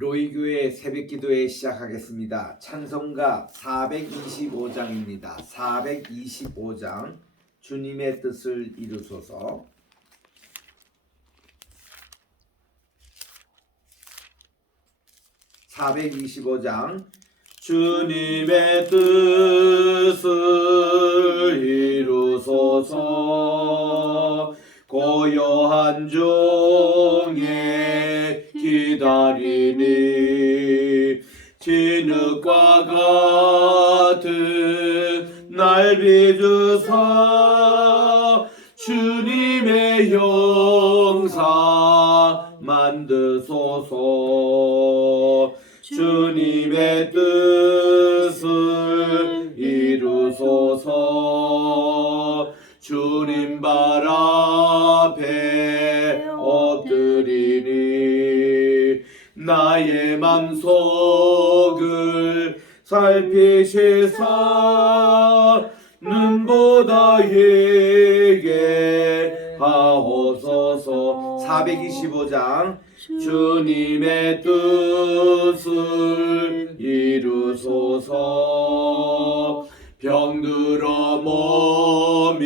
로이교회 새벽기도회 시작하겠습니다. 찬송가 425장입니다. 425장 주님의 뜻을 이루소서. (425장) 주님의 뜻을 이루소서. 고요한 중에 기다리니 진흙과 같은 날 빚으사 주님의 형상 만드소서. 주님의 뜻을 이루소서. 주님 발 앞에 엎드리니 나의 맘속을 살피시사 눈보다 예게 하옵소서. 425장 주님의 뜻을 이루소서. 병들어 몸이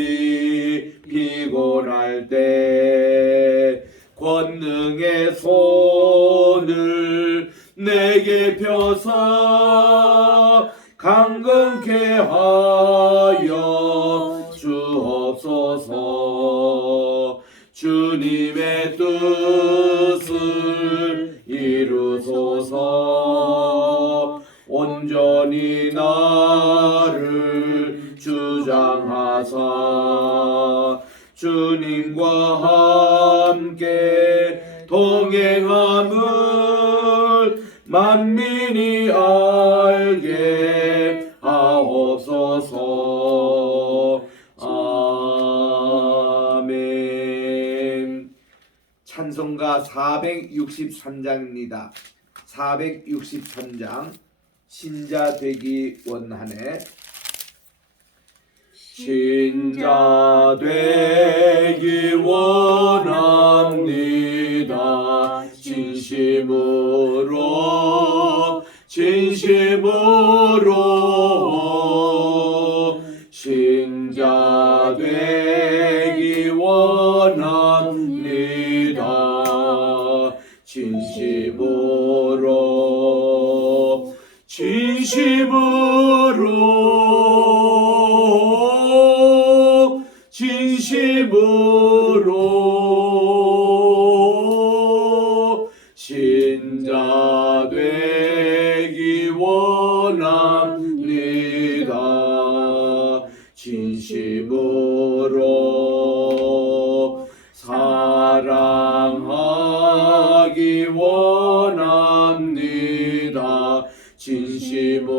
피곤할 때 권능의 손을 내게 펴사 강건케 하여 주옵소서. 주님의 뜻을 이루소서. 온전히 나를 주장하사 주님과 함께 동행함을 만민이 알게 하옵소서. 아멘. 찬송가 463장입니다. 463장 신자 되기 원하네. 신자 되기 원합니다. 진심으로 신자 되기 원합니다. 진심으로 신자 되기 원합니다. 진심으로 사랑하기 원합니다. 진심으로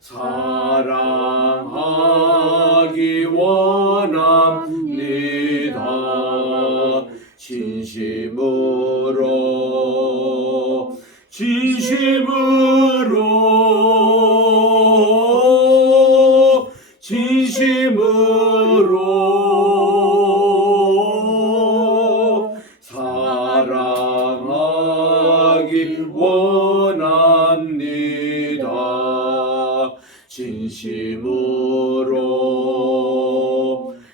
사랑하기 원합니다. 진심으로 사랑하기 원합니다. 진심으로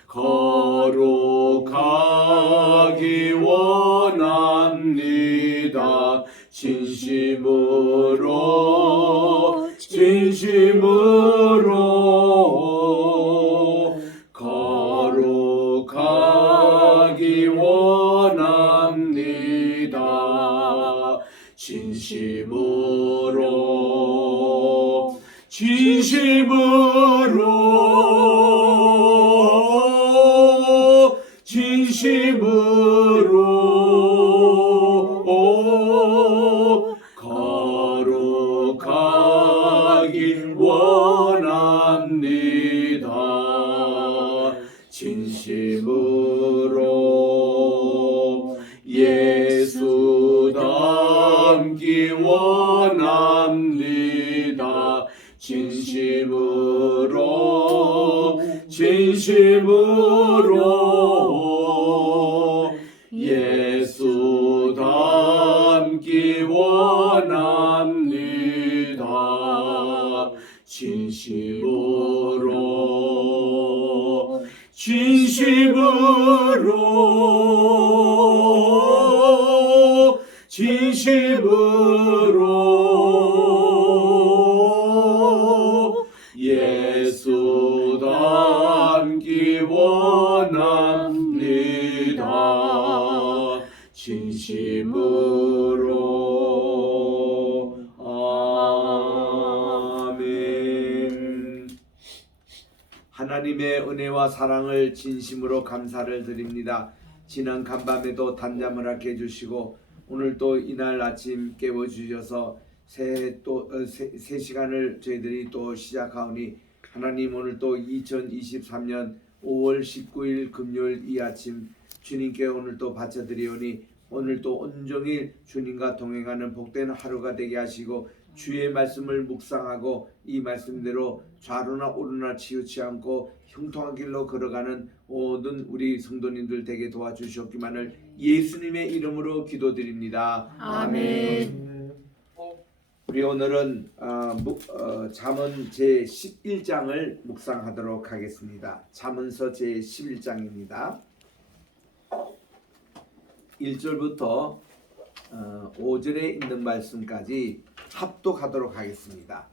거룩하기 원합니다. 진심으로 거룩하기 원합니다. 진심으로 거룩하기 원합니다. 진심으로 예수 닮기 원합니다. 진심으로 진심으로 예수 닮기 원합니다. 진심으로. 아멘. 하나님의 은혜와 사랑을 진심으로 감사를 드립니다. 지난 간밤에도 단잠을 하게 해주시고 오늘 또 이날 아침 깨워주셔서 새 시간을 저희들이 또 시작하오니 하나님, 오늘 또 2023년 5월 19일 금요일 이 아침 주님께 오늘 또 바쳐드리오니 오늘 또 온종일 주님과 동행하는 복된 하루가 되게 하시고 주의 말씀을 묵상하고 이 말씀대로 좌로나 오르나 치우치 않고 형통한 길로 걸어가는 모든 우리 성도님들 되게 도와주시옵기만을 예수님의 이름으로 기도드립니다. 아멘. 우리 오늘은 잠언 제11장을 묵상하도록 하겠습니다. 잠언서 제11장입니다. 1절부터 5절에 있는 말씀까지 합독하도록 하겠습니다.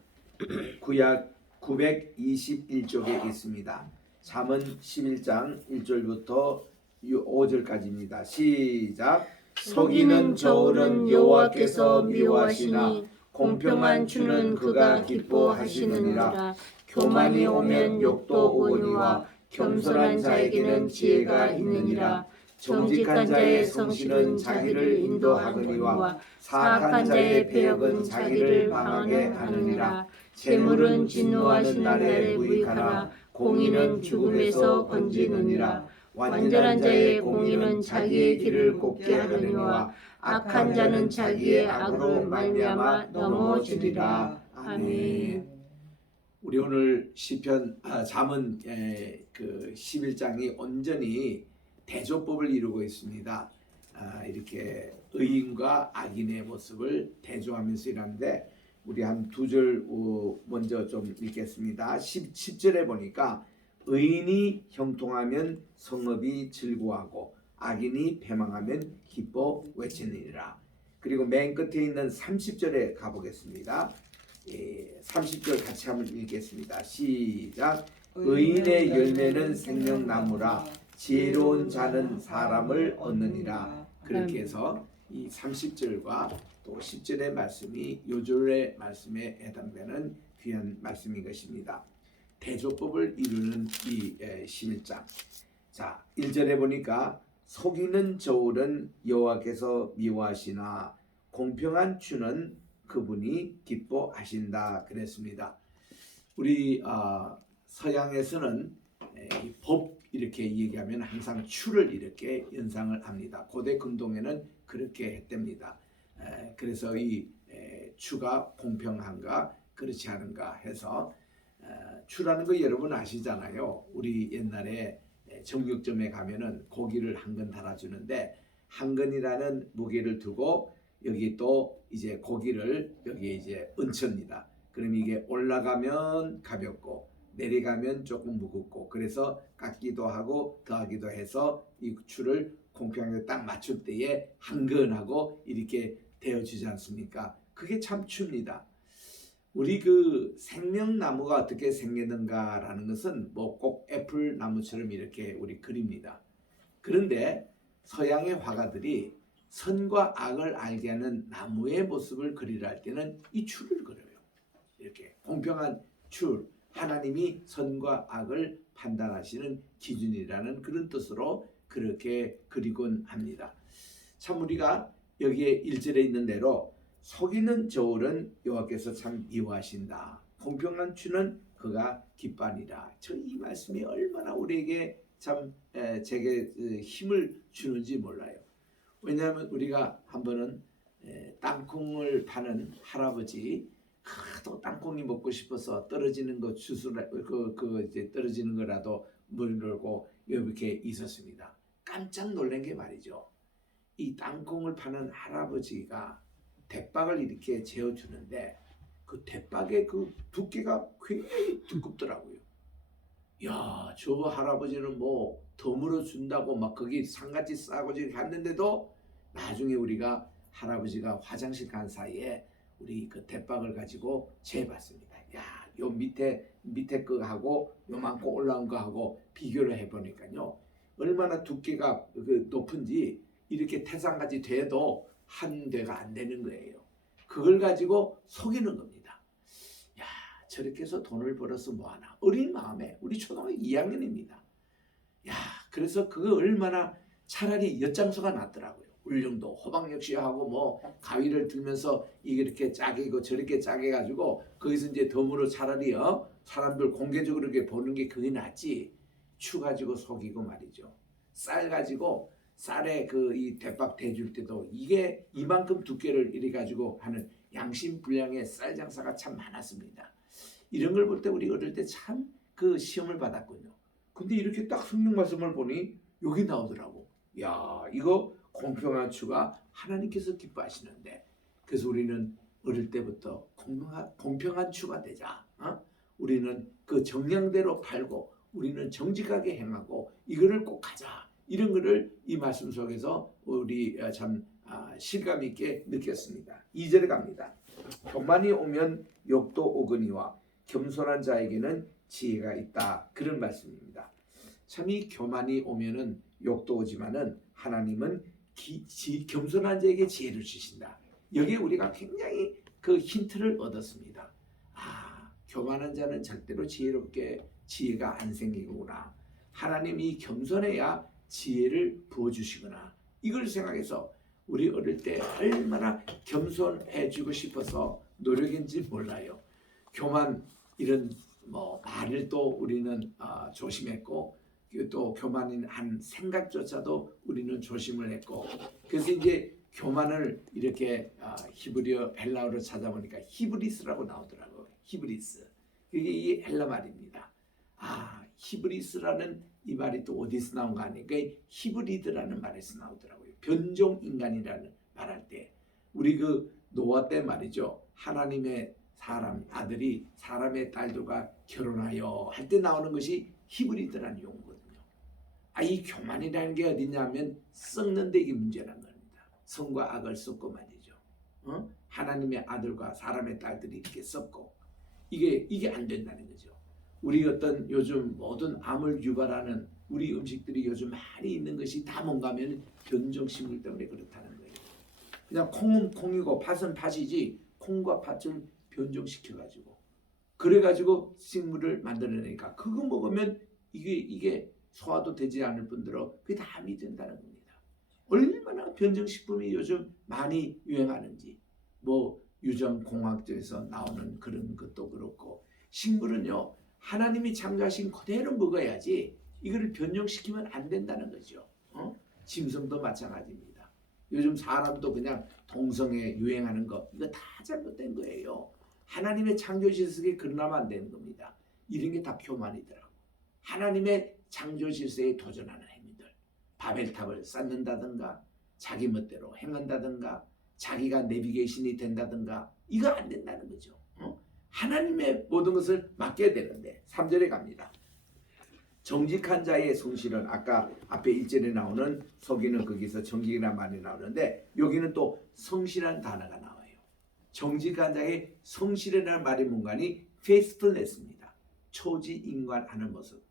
구약 921쪽에 있습니다. 잠언 11장 1절부터 5절까지입니다. 시작. 속이는 저울은 여호와께서 미워하시니 공평한 주는 그가 기뻐하시느니라. 교만이 오면 욕도 오거니와 겸손한 자에게는 지혜가 있느니라. 정직한 자의 성실은 자기를 인도하거니와 사악한 자의 배역은 자기를 망하게 하느니라. 재물은 진노하시는 날에 무익하나 공의는 죽음에서 건지느니라. 완전한 자의 공의는 자기의 길을 곱게 하느니와 악한 자는 자기의 악으로 말미암아 넘어지리라. 아멘. 우리 오늘 시편 잠언 그 11장이 온전히 대조법을 이루고 있습니다. 이렇게 의인과 악인의 모습을 대조하면서 일하는데 우리 한 두 절 먼저 좀 읽겠습니다. 10절에 보니까 의인이 형통하면 성읍이 즐거워하고 악인이 패망하면 기뻐 외치느니라. 그리고 맨 끝에 있는 30절에 가보겠습니다. 30절 같이 한번 읽겠습니다. 시작. 의인의 열매는 생명나무라 지혜로운 자는 사람을 얻느니라. 그렇게 해서 이 30절과 또 10절의 말씀이 요절의 말씀에 해당되는 귀한 말씀인 것입니다. 대조법을 이루는 이 11장. 자, 1절에 보니까 속이는 저울은 여호와께서 미워하시나 공평한 주는 그분이 기뻐하신다 그랬습니다. 우리 서양에서는 법 이렇게 얘기하면 항상 추를 이렇게 연상을 합니다. 고대 근동에는 그렇게 했답니다. 그래서 이 추가 공평한가 그렇지 않은가 해서 추라는 거 여러분 아시잖아요. 우리 옛날에 정육점에 가면은 고기를 한 근 달아주는데 한 근이라는 무게를 두고 여기 또 이제 고기를 여기에 이제 얹힙니다. 그럼 이게 올라가면 가볍고 내려가면 조금 무겁고 그래서 깎기도 하고 더하기도 해서 이 추를 공평하게 딱 맞출 때에 한 근하고 이렇게 되어지지 않습니까? 그게 참 추입니다. 우리 그 생명나무가 어떻게 생겼는가라는 것은 뭐 꼭 애플 나무처럼 이렇게 우리 그립니다. 그런데 서양의 화가들이 선과 악을 알게 하는 나무의 모습을 그리려 할 때는 이 추를 그려요. 이렇게 공평한 추, 하나님이 선과 악을 판단하시는 기준이라는 그런 뜻으로 그렇게 그리곤 합니다. 참 우리가 여기에 1절에 있는 대로 속이는 저울은 여호와께서 참 미워하신다. 공평한 추는 그가 기뻐하니라. 저 이 말씀이 얼마나 우리에게 참 제게 힘을 주는지 몰라요. 왜냐하면 우리가 한 번은 땅콩을 파는 할아버지 또 땅콩이 먹고 싶어서 떨어지는 거 주스라 이제 떨어지는 거라도 물고 이렇게 있었습니다. 깜짝 놀란 게 말이죠. 이 땅콩을 파는 할아버지가 대박을 이렇게 재어주는데 그 대박의 그 두께가 굉장히 두껍더라고요. 야, 저 할아버지는 뭐 덤으로 준다고 막 거기 상같이 싸고 저기 갔는데도 나중에 우리가 할아버지가 화장실 간 사이에 우리 그 대박을 가지고 재봤습니다. 야, 요 밑에 거하고 요만큼 올라온 거하고 비교를 해보니까요, 얼마나 두께가 그 높은지 이렇게 태산같이 돼도 한 대가 안 되는 거예요. 그걸 가지고 속이는 겁니다. 야, 저렇게 해서 돈을 벌어서 뭐하나. 어린 마음에 우리 초등학교 2학년입니다. 야, 그래서 그거 얼마나 차라리 엿장수가 낫더라고요. 울릉도 호박 역시 하고 뭐 가위를 들면서 이게 이렇게 짜게고 저렇게 짜게 가지고 거기서 이제 덤으로 차라리 사람들 공개적으로 이렇게 보는 게 그게 낫지. 추 가지고 속이고 말이죠. 쌀 가지고 쌀에 그 이 대박 대줄 때도 이게 이만큼 두께를 이래 가지고 하는 양심불량의 쌀 장사가 참 많았습니다. 이런 걸 볼 때 우리 어릴 때 참 그 시험을 받았군요. 근데 이렇게 딱 성경 말씀을 보니 여기 나오더라고. 야, 이거 공평한 추가 하나님께서 기뻐하시는데, 그래서 우리는 어릴 때부터 공평한 추가 되자. 우리는 그 정량대로 팔고 우리는 정직하게 행하고 이거를 꼭 가자. 이런 거를 이 말씀 속에서 우리 참 실감 있게 느꼈습니다. 2절에 갑니다. 교만이 오면 욕도 오거니와 겸손한 자에게는 지혜가 있다. 그런 말씀입니다. 참 이 교만이 오면은 욕도 오지만은 하나님은 겸손한 자에게 지혜를 주신다. 여기에 우리가 굉장히 그 힌트를 얻었습니다. 교만한 자는 절대로 지혜가 안 생기구나. 하나님이 겸손해야 지혜를 부어주시구나. 이걸 생각해서 우리 어릴 때 얼마나 겸손해지고 싶어서 노력인지 몰라요. 교만 이런 뭐 말을 또 우리는 조심했고, 또 교만인 한 생각조차도 우리는 조심을 했고, 그래서 이제 교만을 이렇게 히브리어 헬라어로 찾아보니까 히브리스라고 나오더라고요. 히브리스. 그게 이 헬라 말입니다. 히브리스라는 이 말이 또 어디서 나온 거 아니까 히브리드라는 말에서 나오더라고요. 변종 인간이라는 말할 때 우리 그 노아 때 말이죠. 하나님의 아들이 사람의 딸들과 결혼하여 할 때 나오는 것이 히브리드라는 용어거든요. 이 교만이라는 게 어디냐면 썩는 데 이게 문제라는 겁니다. 성과 악을 섞고 말이죠. 하나님의 아들과 사람의 딸들이 이렇게 섞고 이게 안 된다는 거죠. 우리 어떤 요즘 모든 암을 유발하는 우리 음식들이 요즘 많이 있는 것이 다 뭔가 하면 변종식물 때문에 그렇다는 거예요. 그냥 콩은 콩이고 팥은 팥이지 콩과 팥을 변종시켜가지고 그래가지고 식물을 만들어내니까 그거 먹으면 이게 소화도 되지 않을 뿐더러 그게 다 암이 된다는 겁니다. 얼마나 변종식품이 요즘 많이 유행하는지 뭐 유전공학적에서 나오는 그런 것도 그렇고 식물은요 하나님이 창조하신 그대로 먹어야지 이거를 변종시키면 안 된다는 거죠. 짐승도 마찬가지입니다. 요즘 사람도 그냥 동성애 유행하는 거 이거 다 잘못된 거예요. 하나님의 창조 질서에 그러나면 안 되는 겁니다. 이런 게 다 교만이더라고. 하나님의 창조 질서에 도전하는 행위들, 바벨탑을 쌓는다든가 자기 멋대로 행한다든가 자기가 내비게이션이 된다든가 이거 안 된다는 거죠. 하나님의 모든 것을 맡겨야 되는데 3절에 갑니다. 정직한 자의 성실은 아까 앞에 1절에 나오는 속이는 거기서 정직이라는 말이 나오는데 여기는 또 성실한 단어가 나와요. 정직한 자의 성실이라는 말이 뭔가니 faithfulness입니다. 초지인관하는 모습.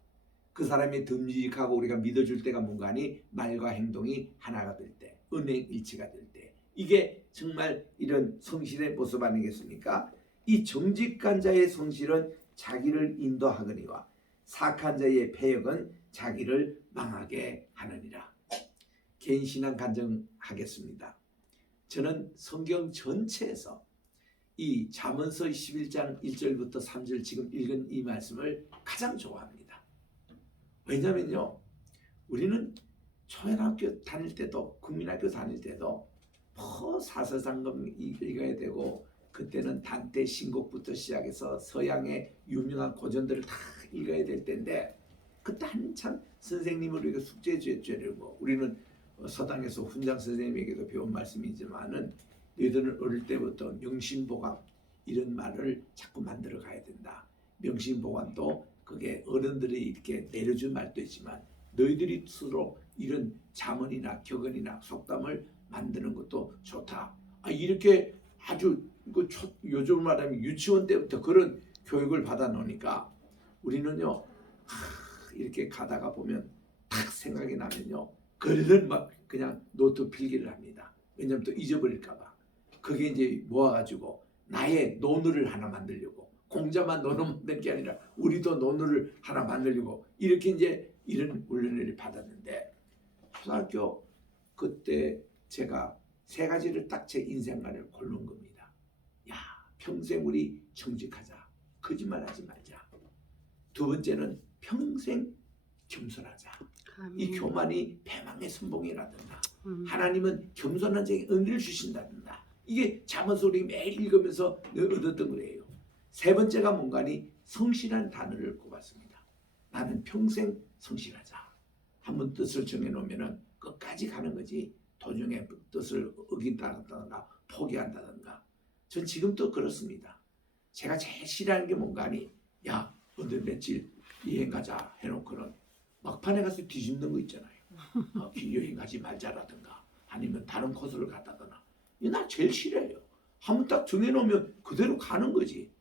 그 사람이 듬직하고 우리가 믿어줄 때가 뭔가니 말과 행동이 하나가 될 때, 은행일치가 될 때 이게 정말 이런 성실의 모습 아니겠습니까? 이 정직한 자의 성실은 자기를 인도하거니와 사악한 자의 패역은 자기를 망하게 하느니라. 개인 신앙 간증하겠습니다. 저는 성경 전체에서 이 잠언서 11장 1절부터 3절 지금 읽은 이 말씀을 가장 좋아합니다. 왜냐면요 우리는 초등학교 다닐 때도 국민학교 다닐 때도 사서상금 읽어야 되고 그때는 단테 신곡부터 시작해서 서양의 유명한 고전들을 다 읽어야 될 때인데 그때 한참 선생님을 우리가 숙제 주려고 우리는 서당에서 훈장 선생님에게도 배운 말씀이지만은 너희들은 어릴 때부터 명심보감 이런 말을 자꾸 만들어 가야 된다. 명심보감도 그게 어른들이 이렇게 내려준 말도 있지만 너희들이 스스로 이런 자문이나 격언이나 속담을 만드는 것도 좋다. 이렇게 아주 요즘 말하면 유치원 때부터 그런 교육을 받아 놓으니까 우리는요 이렇게 가다가 보면 딱 생각이 나면요 그런 막 그냥 노트 필기를 합니다. 왜냐면 또 잊어버릴까봐. 그게 이제 모아가지고 나의 논어를 하나 만들려고, 공자만 논어 만드는 게 아니라 우리도 논어를 하나 만들려고 이렇게 이제 이런 훈련을 받았는데, 초등학교 그때 제가 세 가지를 딱 제 인생관을 고른 겁니다. 야, 평생 우리 정직하자, 거짓말하지 말자. 두 번째는 평생 겸손하자. 이 교만이 패망의 선봉이라든가, 하나님은 겸손한 자에게 은혜를 주신다든가, 이게 잠언서 우리 매일 읽으면서 얻었던 거예요. 세 번째가 뭔가니 성실한 단어를 꼽았습니다. 나는 평생 성실하자. 한번 뜻을 정해놓으면 끝까지 가는 거지 도중에 뜻을 어긴다든가 포기한다든가. 전 지금도 그렇습니다. 제가 제일 싫어하는 게 뭔가니, 야 오늘 며칠 여행 가자 해놓고는 막판에 가서 뒤집는 거 있잖아요. 여행 가지 말자라든가 아니면 다른 코스를 갔다거나. 이거 나 제일 싫어해요. 한번 딱 정해놓으면 그대로 가는 거지.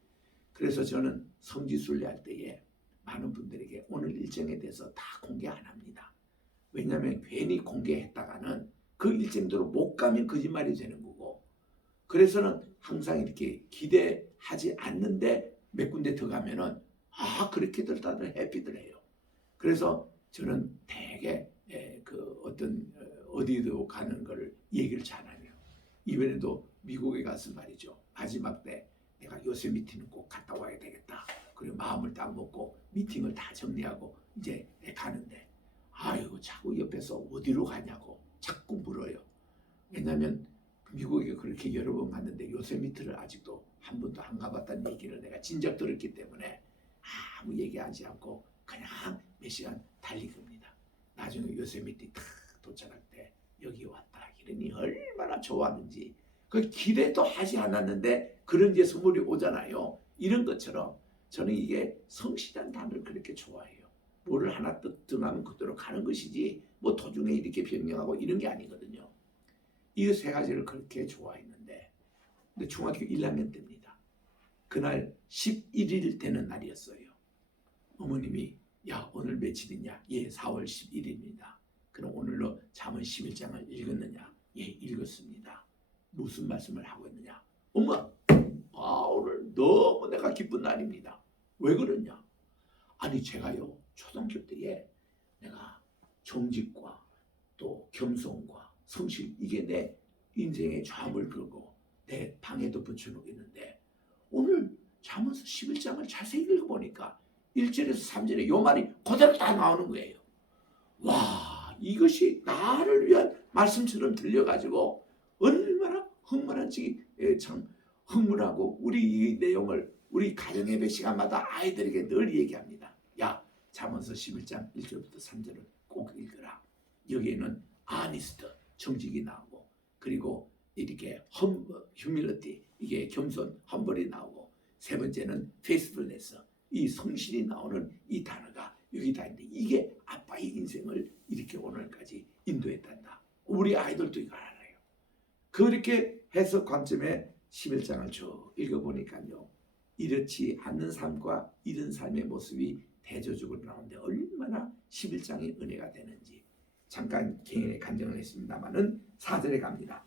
그래서 저는 성지순례 할 때에 많은 분들에게 오늘 일정에 대해서 다 공개 안 합니다. 왜냐하면 괜히 공개했다가는 그 일정대로 못 가면 거짓말이 되는 거고, 그래서는 항상 이렇게 기대하지 않는데 몇 군데 더 가면은 그렇게들 다들 해피들 해요. 그래서 저는 되게 어디도 가는 거를 얘기를 잘 안 해요. 이번에도 미국에 가서 말이죠. 마지막 때 내가 요세미티는 꼭 갔다 와야 되겠다. 그리고 마음을 딱 먹고 미팅을 다 정리하고 이제 가는데, 아이고 자꾸 옆에서 어디로 가냐고 자꾸 물어요. 왜냐하면 미국에 그렇게 여러 번 갔는데 요세미티를 아직도 한 번도 안 가봤다는 얘기를 내가 진작 들었기 때문에 아무 얘기하지 않고 그냥 몇 시간 달린 겁니다. 나중에 요세미티 딱 도착할 때 여기 왔다 이러니 얼마나 좋았는지, 그 기대도 하지 않았는데 그런 이제 선물이 오잖아요. 이런 것처럼 저는 이게 성실한 단어를 그렇게 좋아해요. 뭐를 하나 뜻하면 그대로 가는 것이지 뭐 도중에 이렇게 변경하고 이런 게 아니거든요. 이 세 가지를 그렇게 좋아했는데, 근데 중학교 1학년 때입니다. 그날 11일 되는 날이었어요. 어머님이 야 오늘 며칠이냐? 예 4월 11일입니다. 그럼 오늘로 잠언 11장을 읽었느냐? 예 읽었습니다. 무슨 말씀을 하고 있느냐? 엄마 오늘 너무 내가 기쁜 날입니다. 왜 그러냐? 아니 제가요 초등학교 때에 내가 정직과 또 겸손과 성실, 이게 내 인생의 좌물 걸고 내 방에도 붙여놓고 있는데, 오늘 잠언서 11장을 자세히 읽어보니까 1절에서 3절에 요 말이 그대로 다 나오는 거예요. 와, 이것이 나를 위한 말씀처럼 들려가지고 얼마나 흥분한지, 참 흥분하고 우리 이 내용을 우리 가정예배 시간마다 아이들에게 늘 얘기합니다. 야, 잠언서 11장 1절부터 3절을 꼭 읽어라. 여기에는 아니스트, 정직이 나오고, 그리고 이렇게 휴밀리티, 이게 겸손, 험벌이 나오고, 세 번째는 페이스풀네스, 이 성실이 나오는 이 단어가 여기 다 있는데, 이게 아빠의 인생을 이렇게 오늘까지 인도했단다. 우리 아이들도 이거 알아요. 그렇게 해서 관점에 11장을 쭉 읽어보니까요, 이렇지 않는 삶과 이런 삶의 모습이 대조적으로 나오는데 얼마나 11장의 은혜가 되는지 잠깐 개인의 간증을 했습니다마는 4절에 갑니다.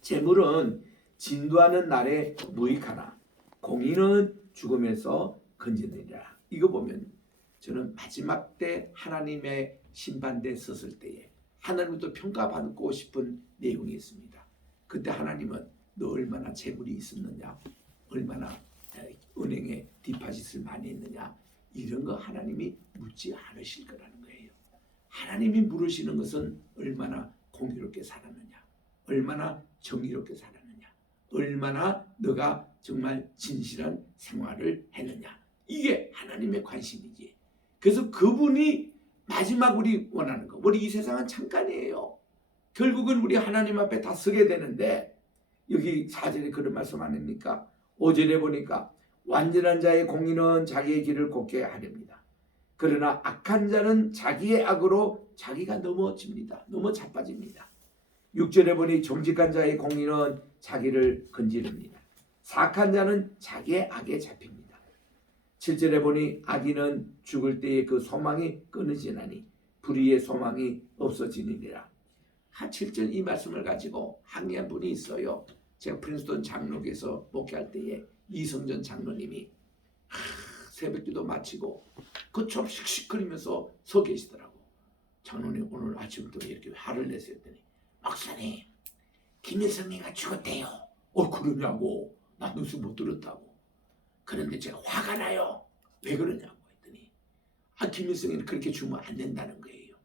재물은 진도하는 날에 무익하나 공의는 죽음에서 건지느니라. 이거 보면 저는 마지막 때 하나님의 심판대에 섰을 때에 하나님도 평가받고 싶은 내용이 있습니다. 그때 하나님은 너 얼마나 재물이 있었느냐, 얼마나 은행에 디파짓을 많이 했느냐, 이런 거 하나님이 묻지 않으실 거라는 거예요. 하나님이 물으시는 것은 얼마나 공의롭게 살았느냐, 얼마나 정의롭게 살았느냐, 얼마나 너가 정말 진실한 생활을 했느냐, 이게 하나님의 관심이지. 그래서 그분이 마지막 우리 원하는 거, 우리 이 세상은 잠깐이에요. 결국은 우리 하나님 앞에 다 서게 되는데, 여기 4절에 그런 말씀 아닙니까? 5절에 보니까 완전한 자의 공의는 자기의 길을 곱게 하렵니다. 그러나 악한 자는 자기의 악으로 자기가 넘어집니다. 넘어 자빠집니다. 6절에 보니 정직한 자의 공의는 자기를 건지릅니다. 사악한 자는 자기의 악에 잡힙니다. 7절에 보니 악인은 죽을 때에 그 소망이 끊어지나니 불의의 소망이 없어지느니라. 7절 이 말씀을 가지고 항의한 분이 있어요. 제가 프린스턴 장로교에서 목회할 때에 이성전 장로님이 새벽기도 마치고 그처럼 씩씩거리면서 서 계시더라고. 장로님 오늘 아침부터 이렇게 화를 내세요 했더니 목사님 김일성이가 죽었대요. 그러냐고. 나 뉴스 못 들었다고. 그런데 제가 화가 나요. 왜 그러냐고 했더니 김일성이는 그렇게 죽으면 안 된다는 거예요.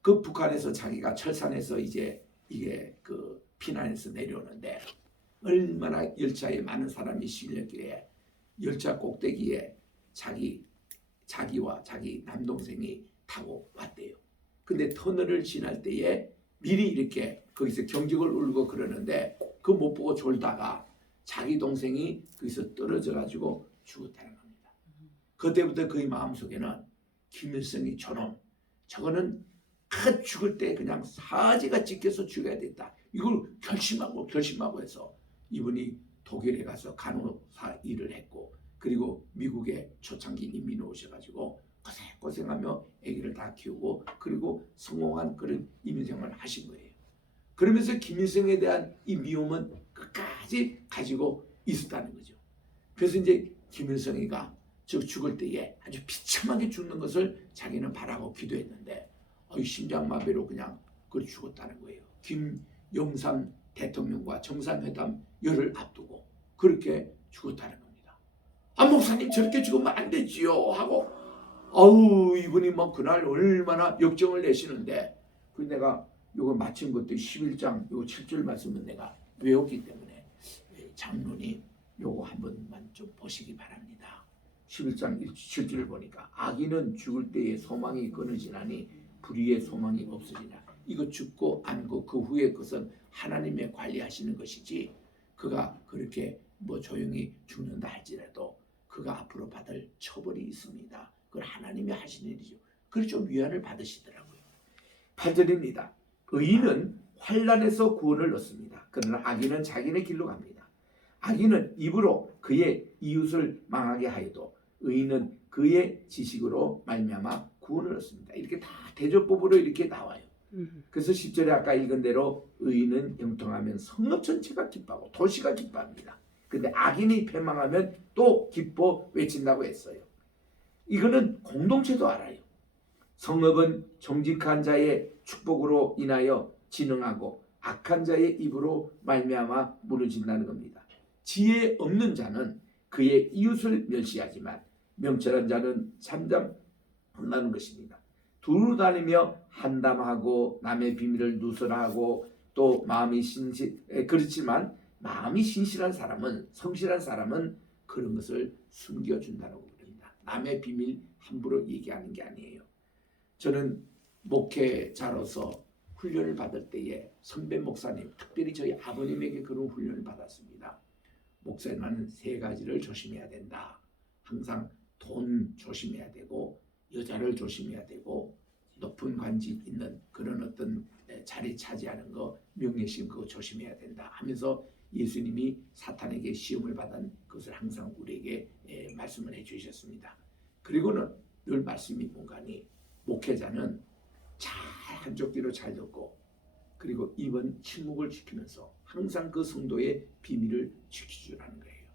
그 북한에서 자기가 철산에서 이제 이게 그 피난해서 내려오는데 얼마나 열차에 많은 사람이 실렸기에 열차 꼭대기에 자기와 자기 남동생이 타고 왔대요. 근데 터널을 지날 때에 미리 이렇게 거기서 경적을 울고 그러는데 그거 못 보고 졸다가 자기 동생이 거기서 떨어져 가지고 죽었다는 겁니다. 그때부터 그의 마음속에는 김일성이 저거는 죽을 때 그냥 사지가 찢겨서 죽여야 됐다. 이걸 결심하고 해서 이분이 독일에 가서 간호사 일을 했고 그리고 미국에 초창기 이민 오셔가지고 고생하며 아기를 다 키우고 그리고 성공한 그런 이민 생활을 하신 거예요. 그러면서 김일성에 대한 이 미움은 끝까지 가지고 있었다는 거죠. 그래서 이제 김일성이가 죽을 때에 아주 비참하게 죽는 것을 자기는 바라고 기도했는데 심장마비로 그냥 죽었다는 거예요. 김영삼 대통령과 정상회담 열을 앞두고 그렇게 죽었다는 겁니다. 목사님 저렇게 죽으면 안 되지요 하고 이분이 그날 얼마나 역정을 내시는데 내가 요거 마친 것도 11장 요 7절 말씀은 내가 외웠기 때문에 장로님 요거 한 번만 좀 보시기 바랍니다. 11장 7절을 보니까 악인은 죽을 때에 소망이 끊어지나니 불의의 소망이 없어지나. 이거 죽고 안고 그 후의 것은 하나님의 관리하시는 것이지 그가 그렇게 조용히 죽는다 할지라도 그가 앞으로 받을 처벌이 있습니다. 그걸 하나님이 하시는 일이죠. 그래서 좀 위안을 받으시더라고요. 8절입니다. 의인은 환난에서 구원을 얻습니다. 그러나 악인은 자기네 길로 갑니다. 악인은 입으로 그의 이웃을 망하게 하여도 의인은 그의 지식으로 말미암아 구원을 얻습니다. 이렇게 다 대조법으로 이렇게 나와요. 그래서 10절에 아까 읽은 대로 의인은 영통하면 성읍 전체가 기뻐하고 도시가 기뻐합니다. 근데 악인이 패망하면 또 기뻐 외친다고 했어요. 이거는 공동체도 알아요. 성읍은 정직한 자의 축복으로 인하여 진흥하고 악한 자의 입으로 말미암아 무너진다는 겁니다. 지혜 없는 자는 그의 이웃을 멸시하지만 명철한 자는 참담한다는 것입니다. 두루 다니며 한담하고 남의 비밀을 누설하고 또 그렇지만 마음이 신실한 사람은 성실한 사람은 그런 것을 숨겨준다고 그럽니다. 남의 비밀 함부로 얘기하는 게 아니에요. 저는 목회자로서 훈련을 받을 때에 선배 목사님, 특별히 저희 아버님에게 그런 훈련을 받았습니다. 목사님 나는 3가지를 조심해야 된다. 항상 돈 조심해야 되고 여자를 조심해야 되고 높은 관직 있는 그런 어떤 자리 차지하는 거 명예심 그거 조심해야 된다 하면서 예수님이 사탄에게 시험을 받은 것을 항상 우리에게 말씀을 해주셨습니다. 그리고는 늘 말씀이 뭔가니 목회자는 잘 한쪽 귀로 잘 듣고 그리고 입은 침묵을 지키면서 항상 그 성도의 비밀을 지켜주라는 거예요.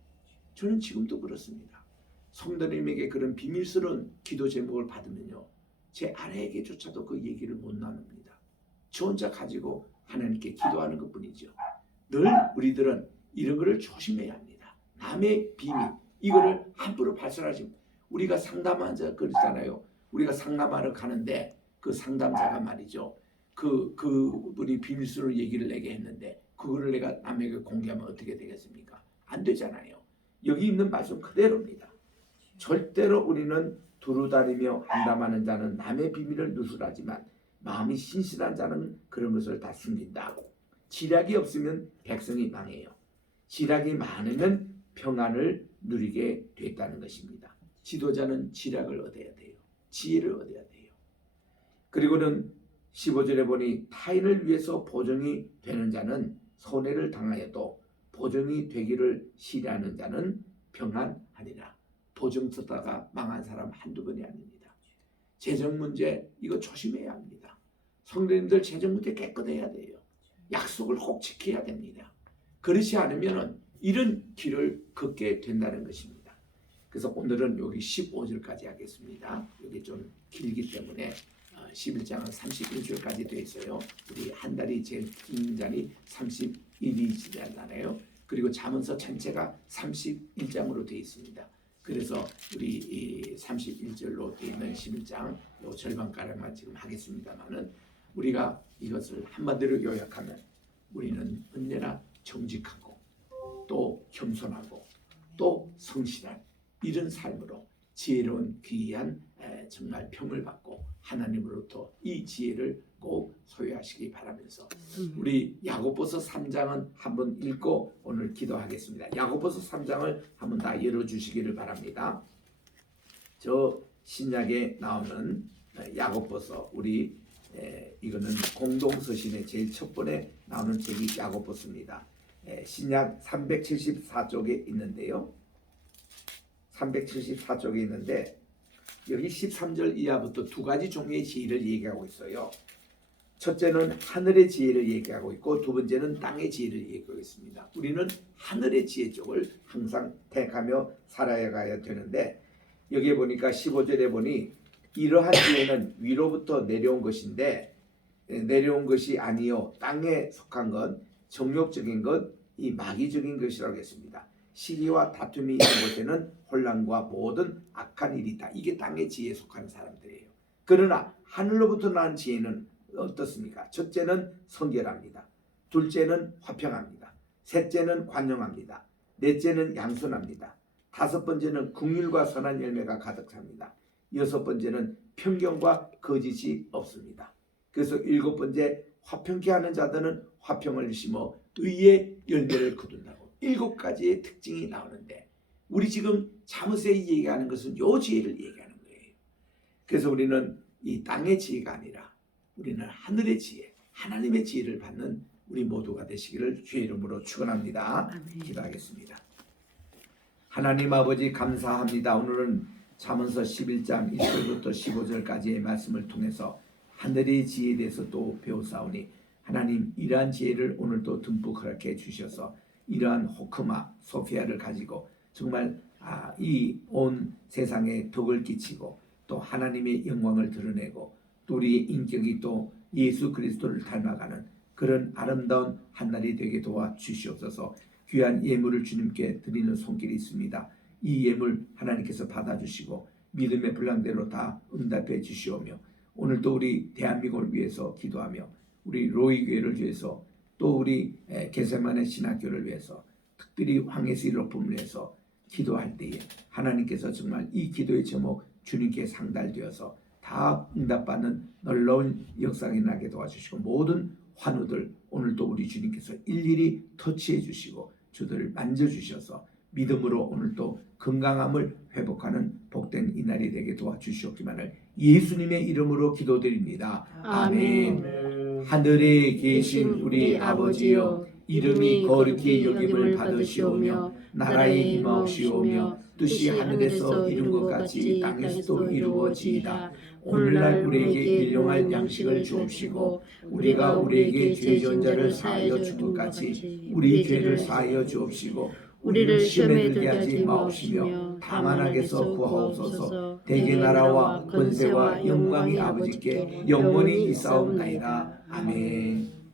저는 지금도 그렇습니다. 성도님에게 그런 비밀스러운 기도 제목을 받으면요, 제 아내에게조차도 그 얘기를 못 나눕니다. 저 혼자 가지고 하나님께 기도하는 것뿐이죠. 늘 우리들은 이런 거를 조심해야 합니다. 남의 비밀 이거를 함부로 발설하지. 우리가 상담하자 그러잖아요. 우리가 상담하러 가는데 그 상담자가 말이죠. 그분이 비밀스러운 얘기를 내게 했는데 그거를 내가 남에게 공개하면 어떻게 되겠습니까? 안 되잖아요. 여기 있는 말씀 그대로입니다. 절대로 우리는 두루다니며 한담하는 자는 남의 비밀을 누설하지만 마음이 신실한 자는 그런 것을 다 숨긴다. 지략이 없으면 백성이 망해요. 지략이 많으면 평안을 누리게 됐다는 것입니다. 지도자는 지략을 얻어야 돼요. 지혜를 얻어야 돼요. 그리고는 15절에 보니 타인을 위해서 보증이 되는 자는 손해를 당하여도 보증이 되기를 시리하는 자는 평안하리라. 보증 쓰다가 망한 사람 한두 번이 아닙니다. 재정 문제 이거 조심해야 합니다. 성도님들 재정 문제 깨끗해야 돼요. 약속을 꼭 지켜야 됩니다. 그렇지 않으면 이런 길을 걷게 된다는 것입니다. 그래서 오늘은 여기 15절까지 하겠습니다. 여기 좀 길기 때문에 11장은 31절까지 되어 있어요. 우리 한 달이 제일 긴 달이 31일이 지나잖아요. 그리고 잠언서 전체가 31장으로 되어 있습니다. 그래서 우리 이 31절로 되어 있는 11장 요 절반가량만 지금 하겠습니다만은 우리가 이것을 한마디로 요약하면 우리는 언제나 정직하고 또 겸손하고 또 성실한 이런 삶으로 지혜로운 귀한 정말 평을 받고 하나님으로부터 이 지혜를 꼭 소유하시기 바라면서 우리 야고보서 3장은 한번 읽고 오늘 기도하겠습니다. 야고보서 3장을 한번 다 열어주시기를 바랍니다. 저 신약에 나오는 야고보서 우리 이거는 공동서신의 제일 첫 번에 나오는 책이 야고보서입니다. 신약 374쪽에 있는데요. 374쪽에 있는데 여기 13절 이하부터 두 가지 종류의 지혜를 얘기하고 있어요. 첫째는 하늘의 지혜를 얘기하고 있고 두 번째는 땅의 지혜를 얘기하고 있습니다. 우리는 하늘의 지혜 쪽을 항상 택하며 살아가야 되는데 여기에 보니까 15절에 보니 이러한 지혜는 위로부터 내려온 것인데 내려온 것이 아니요 땅에 속한 것, 정욕적인 것, 이 마귀적인 것이라고 했습니다. 시기와 다툼이 있는 곳에는 혼란과 모든 악한 일이 있다. 이게 땅의 지혜에 속한 사람들이에요. 그러나 하늘로부터 난 지혜는 어떻습니까? 첫째는 성결합니다. 둘째는 화평합니다. 셋째는 관용합니다. 넷째는 양선합니다. 다섯 번째는 긍휼과 선한 열매가 가득 찹니다. 여섯 번째는 편견과 거짓이 없습니다. 그래서 일곱 번째 화평케 하는 자들은 화평을 심어 의의 열매를 거둔다고. 일곱 가지의 특징이 나오는데 우리 지금 잠언서에 얘기하는 것은 요 지혜를 얘기하는 거예요. 그래서 우리는 이 땅의 지혜가 아니라 우리는 하늘의 지혜, 하나님의 지혜를 받는 우리 모두가 되시기를 주의 이름으로 축원합니다. 기도하겠습니다. 하나님 아버지 감사합니다. 오늘은 잠언서 11장 1절부터 15절까지의 말씀을 통해서 하늘의 지혜에 대해서 또 배우사오니 하나님 이러한 지혜를 오늘도 듬뿍 허락해 주셔서 이러한 호크마 소피아를 가지고 정말 이 온 세상에 덕을 끼치고 또 하나님의 영광을 드러내고 또 우리의 인격이 또 예수 그리스도를 닮아가는 그런 아름다운 한 날이 되게 도와주시옵소서. 귀한 예물을 주님께 드리는 손길이 있습니다. 이 예물 하나님께서 받아주시고 믿음의 분량대로 다 응답해 주시오며 오늘도 우리 대한민국을 위해서 기도하며 우리 로이 교회를 위해서 또 우리 게세마네 신학교를 위해서 특별히 황해수 일로품을 위해서 기도할 때에 하나님께서 정말 이 기도의 제목 주님께 상달되어서 다 응답받는 놀라운 역사가 나게 도와주시고 모든 환우들 오늘도 우리 주님께서 일일이 터치해 주시고 저들을 만져주셔서 믿음으로 오늘도 건강함을 회복하는 복된 이날이 되게 도와주시옵기만을 예수님의 이름으로 기도드립니다. 아멘. 하늘에 계신 우리 아버지여 이름이 거룩히 여김을 받으시오며 나라의 임하옵시오며 뜻이 하늘에서 이룬 것 같이 땅에서도 이루어지이다. 오늘날 우리에게 일용할 양식을 주옵시고 우리가 우리에게 죄 지은 자를 사하여 준 것 같이 우리 죄를 사하여 주옵시고 우리를 시험에 들게 하지 마옵시며 다만 악에서 구하옵소서. 대개 나라와 권세와 영광이 아버지께 영원히 있사옵나이다. 아멘.